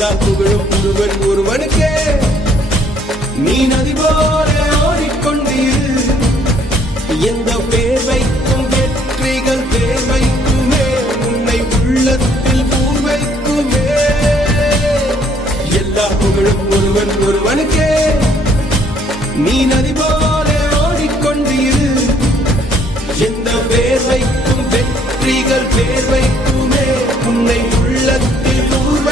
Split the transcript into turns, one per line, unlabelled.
நினைத்தால் புகழும் முருகன் ஒருவனுக்கே. நீ நதி போல ஓடிக்கொண்டீர். எந்த பேர் வைக்கும் வெற்றிகள் பேர் வைக்குமே உன்னை உள்ளத்தில் பூர் வைக்குமே எல்லா புகழும் ஒருவன் ஒருவனுக்கே. நீ நதி போல ஓடிக்கொண்டீர். எந்த பேர் வைக்கும் வெற்றிகள் பேர் உன்னை உள்ளத்தில் பூர்